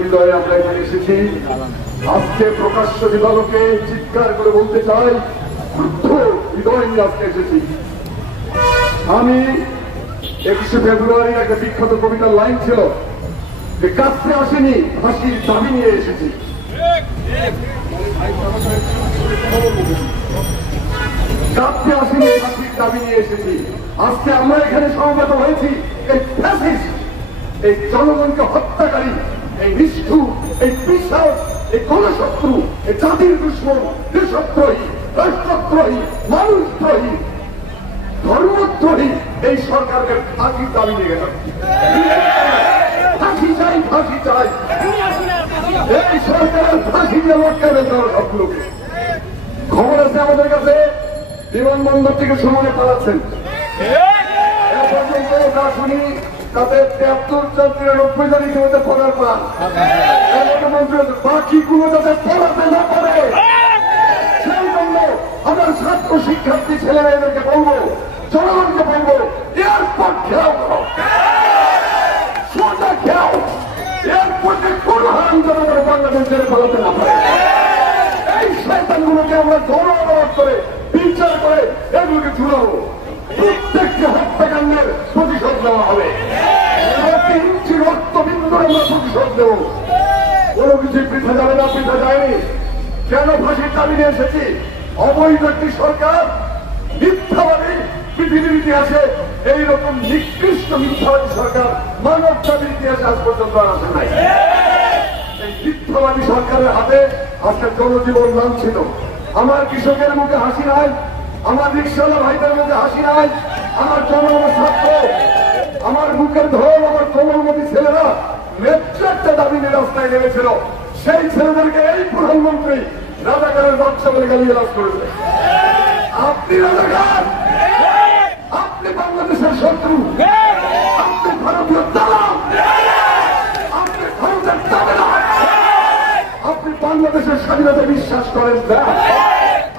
হৃদয়ে আমরা এখানে এসেছি। আজকে প্রকাশ্য দিবালোকে চিৎকার করে বলতে চাই, ক্রুদ্ধ হৃদয় নিয়ে আজকে এসেছি। আমি 21শে ফেব্রুয়ারি একটা বিখ্যাত কবিতার লাইন ছিল যে কাছে আসেনি, ফাঁসির দাবি নিয়ে এসেছি। কাছে আসেনি, ফাঁসির দাবি নিয়ে এসেছি। আজকে আমরা এখানে সমবেত হয়েছি এই ফ্যাসিস্ট, এই জনগণকে হত্যাকারী, এই নিষ্ঠুর, এই পিশাচ, এই গণশত্রু, এই জাতির দুশ্মন, দেশদ্রোহী, রাষ্ট্রদ্রোহী, মানুষদ্রোহী, ধর্মদ্রোহী এই সরকারকে ফাঁসির দাবি নিয়ে গেছে। ফাঁসি চাই, ফাঁসি চাই, এই সরকারের ফাঁসি দিয়ে লটকাবে তারা সবগুলোকে। খবর আছে আমাদের কাছে বিমানবন্দর থেকে সুমনে পালাচ্ছেন। এ পর্যন্ত যা শুনি তাদের 73 জন 93 জন ইতিমধ্যে পড়ার প্রাণ। বাকিগুলো যাতে পড়াতে না পারে সেই জন্য আমার ছাত্র শিক্ষার্থী ছেলেরা এদেরকে বলবো, জনগণকে বলবো, এয়ারপোর্ট ঘেরাও করো, সোজা ঘেরাও, এয়ারপোর্টে কোন হারাম জনগণ বাংলাদেশ ছেড়ে পালাতে না পারে। এই শয়তানগুলোকে আমরা গণঅবরোধ করে বিচার করে এগুলোকে ঝুলাবো। প্রত্যেকটি হত্যাকাণ্ডের প্রতিশোধ নেওয়া হবে। প্রতি ইঞ্চি রক্তবিন্দুর আমরা প্রতিশোধ দেব। কোনো কিছু বৃথা যাবে না, বৃথা যায়নি। কেন ফাঁসির দাবি নিয়ে এসেছি? অবৈধ একটি সরকার, মিথ্যাবাদী, পৃথিবীর ইতিহাসে এইরকম নিকৃষ্ট মিথ্যাবাদী সরকার মানব জাতির ইতিহাসে আজ পর্যন্ত আর আসে নাই। এই মিথ্যাবাদী সরকারের হাতে আজকে জনজীবন লাঞ্ছিত। আমার কৃষকের মুখে হাসি নাই, আমার রিক্সাওয়ালা ভাইদের মুখে হাসি নাই, আমার জনগণের ছাত্র, আমার বুকের ধন, আমার কোমলমতি ছেলেরা নেতৃত্বে দাবি নিয়ে রাস্তায় নেমেছিল। সেই ছেলেদেরকে এই প্রধানমন্ত্রী রাজাকারের বাচ্চা বলে গালিগালাজ করেছে। আপনি রাজাকার, আপনি বাংলাদেশের শত্রু, আপনি ভারতীয় দালাল, আপনি ভারতের দাবেদার, আপনি বাংলাদেশের স্বাধীনতা বিশ্বাস করেন না।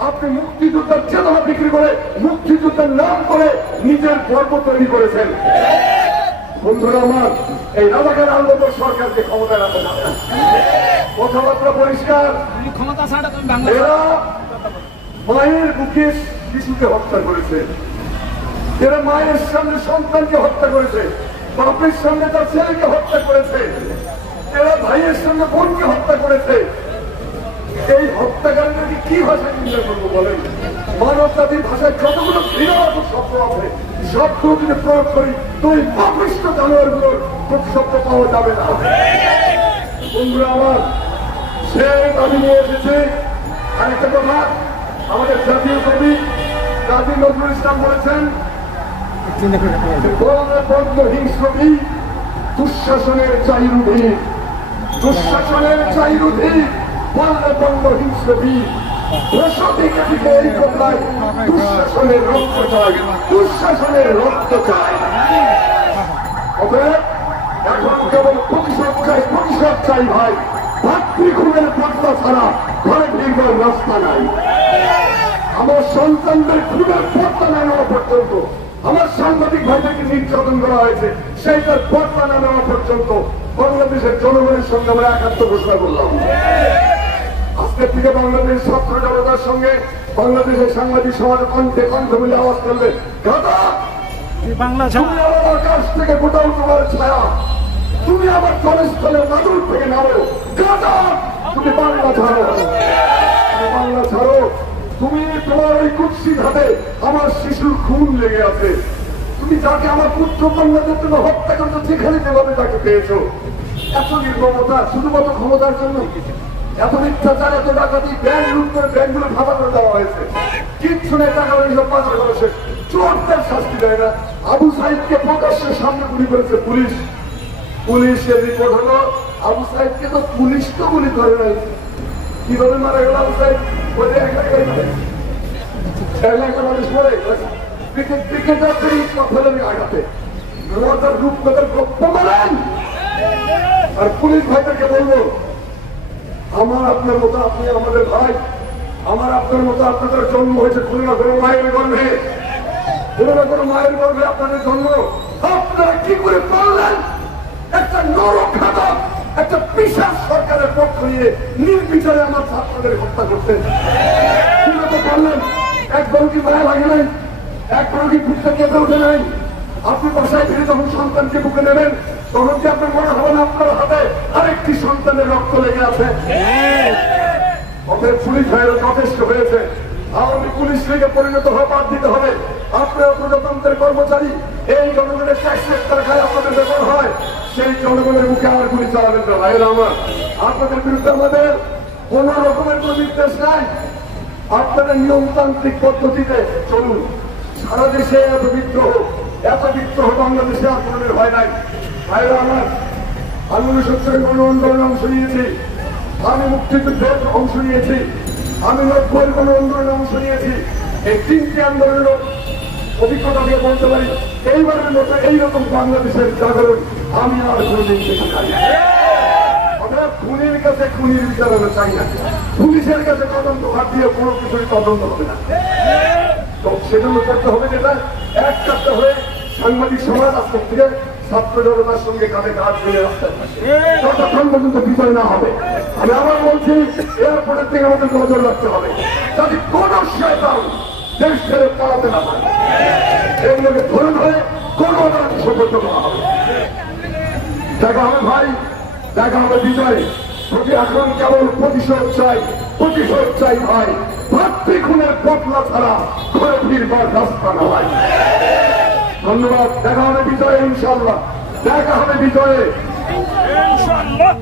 আপনি মুক্তিযুদ্ধের চেতনা বিক্রি করে, মুক্তিযুদ্ধের নাম করে নিজের গর্ব তৈরি করেছেন। বন্ধুরা আমার, এই রাজাকার আন্দোলন সরকারকে ক্ষমতায় রাখতে পারে না। কথাবার্তা পরিষ্কার। এরা মায়ের বুকে শিশুকে হত্যা করেছে, এরা মায়ের সামনে সন্তানকে হত্যা করেছে, বাপের সামনে তার ছেলেকে হত্যা করেছে, এরা ভাইয়ের সামনে বোনকে হত্যা করেছে। এই হত্যাকারীদেরকে কি ভাষায় নিন্দা করবো বলেন? মানব জাতির ভাষায় যতগুলো ঘৃণাত্মক শব্দ আছে সবগুলো যদি প্রয়োগ করি তুই পাপিষ্ট জানোয়ার গুলোর প্রতিশব্দ পাওয়া যাবে না। বন্ধুরা আমার, সে দাবি নিয়ে এসেছে। আর একটা কথা, আমাদের জাতীয় কবি কাজী নজরুল ইসলাম বলেছেন, হিংস্রী দুঃশাসনের চাইরুধি, দুঃশাসনের চাইরুধি বললে বন্ধ হিংস্রী, এই কথায় দুঃশাসনের রক্ত চাই, দুঃশাসনের রক্ত চাই। এখন কেবল প্রতিশোধ চাই, প্রতিশোধ চাই ভাই। ভাতৃঘুমের পর্দা ছাড়া ঘরে ফিরবার রাস্তা নাই। আমার সন্তানদের খুনের পর্দা না নেওয়া পর্যন্ত, আমার সাংবাদিক ভাইদেরকে নির্যাতন করা হয়েছে, সেইটার পর্দা না নেওয়া পর্যন্ত বাংলাদেশের জনগণের সঙ্গে আমরা একাত্ম ঘোষণা করলাম। আজকের থেকে বাংলাদেশ ছাত্র জনতার সঙ্গে বাংলাদেশের সাংবাদিক সমাজ কণ্ঠে কণ্ঠ মিলে আওয়াজ করবে, তুমি আমার কাছ থেকে গোটাও তোমার ছায়া, তুমি আমার জনস্থলের মাদুর থেকে নামো, তুমি বাংলা ছাড়ো, বাংলা ছাড়ো। তুমি তোমার ওই কুৎসিত হাতে আমার শিশুর খুন লেগে আছে, তুমি যাকে আমার পুত্র কন্যাদের জন্য হত্যা করছো যেখানে যেভাবে তাকে পেয়েছো। এত নির্মমতা শুধুমাত্র ক্ষমতার জন্য, এত মিথ্যাচার, এত ডাকাতি, ব্যাংক লুট করে ব্যাংকগুলো ভাবা করে দেওয়া হয়েছে। কিচ্ছু নেই, টাকা সব পাচার করা শেষ। চোরদের শাস্তি দেয় না। আবু সাইদকে প্রকাশ্যের সামনে গুলি করেছে পুলিশ, পুলিশের রিপোর্ট হলো আবু সাইদকে তো পুলিশ তো গুলি করে নাই। কিভাবে মারা গেল আবু সাইদ? ওই এলাকায় মানুষ মরে ক্রিকেটারদের আঘাতে রূপকথার গপ্প মারেন। আর পুলিশ ভাইদেরকে বলবো, আমার আপনার মতো, আপনি আমাদের ভাই, আমার আপনার মতো আপনাদের জন্ম হয়েছে কোনো না কোনো মায়ের গর্ভে, কোনো না কোনো মায়ের গর্ভে আপনাদের জন্ম। করে পারলেন একটা নরখাদক একটা বিশাল সরকারের পক্ষ নিয়ে নির্বিচারে আমার ছাত্রদের হত্যা করতেন? কিভাবে পারলেন? একবারও কি মায়া লাগে নাই? একবারও কি বুঝতে কেঁপে ওঠে নাই? আপনি বাসায় ফিরে যখন সন্তানকে বুকে নেবেন তখন কি আপনার মনে হবে না আপনার হাতে আরেকটি সন্তানের রক্ত লেগে আছে? অতএব পুলিশ ভাইয়েরা যথেষ্ট হয়েছে। আওয়ামী পুলিশ লীগে পরিণত হওয়া বাদ দিতে হবে। আপনারা প্রজাতন্ত্রের কর্মচারী, এই জনগণের ট্যাক্সের টাকায় আপনাদের বেতন হয়, সেই জনগণের মুখে আর গুলি চালাবেন না ভাইয়েরা আমার। আপনাদের বিরুদ্ধে আমাদের কোন রকমের কোন নির্দেশ নাই। আপনারা নিয়মতান্ত্রিক পদ্ধতিতে চলুন। সারা দেশে এত বিদ্রোহ বাংলাদেশে আন্দোলনের ভয় নাই ভাইরা আমার। আমি 1970 গণ আন্দোলনে অংশ নিয়েছি, আমি মুক্তিযুদ্ধে অংশ নিয়েছি, আমি 90 গণ আন্দোলনে অংশ নিয়েছি। এই 3টি আন্দোলনের অভিজ্ঞতা দিয়ে বলতে পারি এইবারের মতো এইরকম বাংলাদেশের জাগরণ আমি আর কোনদিন দেখি নাই। আমরা খুনির কাছে খুনির বিচারণা চাই না, পুলিশের কাছে তদন্ত হাত দিয়ে কোনো কিছুই তদন্ত হবে না। তো সেজন্য করতে হবে যেটা এক কাজটা হয়ে সাংবাদিক সমাজ আজকে থেকে ছাত্র জনতার সঙ্গে কাঁধে কাঁধ মিলে আসতে যতক্ষণ পর্যন্ত বিজয় না হবে। আমি আবার বলছি এয়ারপোর্টের থেকে আমাদের নজর রাখতে হবে যাতে কোন শয়তান দেশ ছেড়ে পালাতে না পারে। এগুলোকে ধরে ধরে কোনো সফল করা হবে। দেখা হবে ভাই, দেখা হবে বিজয়। প্রতি এখন কেবল প্রতিশোধ চাই ভাই। ভাতৃখুনের পটলা ছাড়া ঘরে ফিরবার রাস্তা না হয়। ধন্যবাদ। দেখা হবে বিজয়ে ইনশাল্লাহ, দেখা হবে বিজয়ে ইনশাল্লাহ।